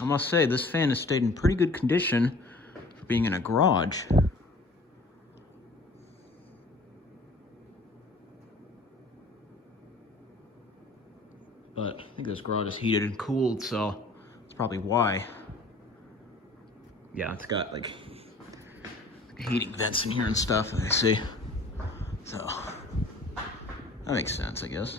I must say, this fan has stayed in pretty good condition for being in a garage. But I think this garage is heated and cooled, so that's probably why. Yeah, it's got like heating vents in here and stuff, I see. So that makes sense, I guess.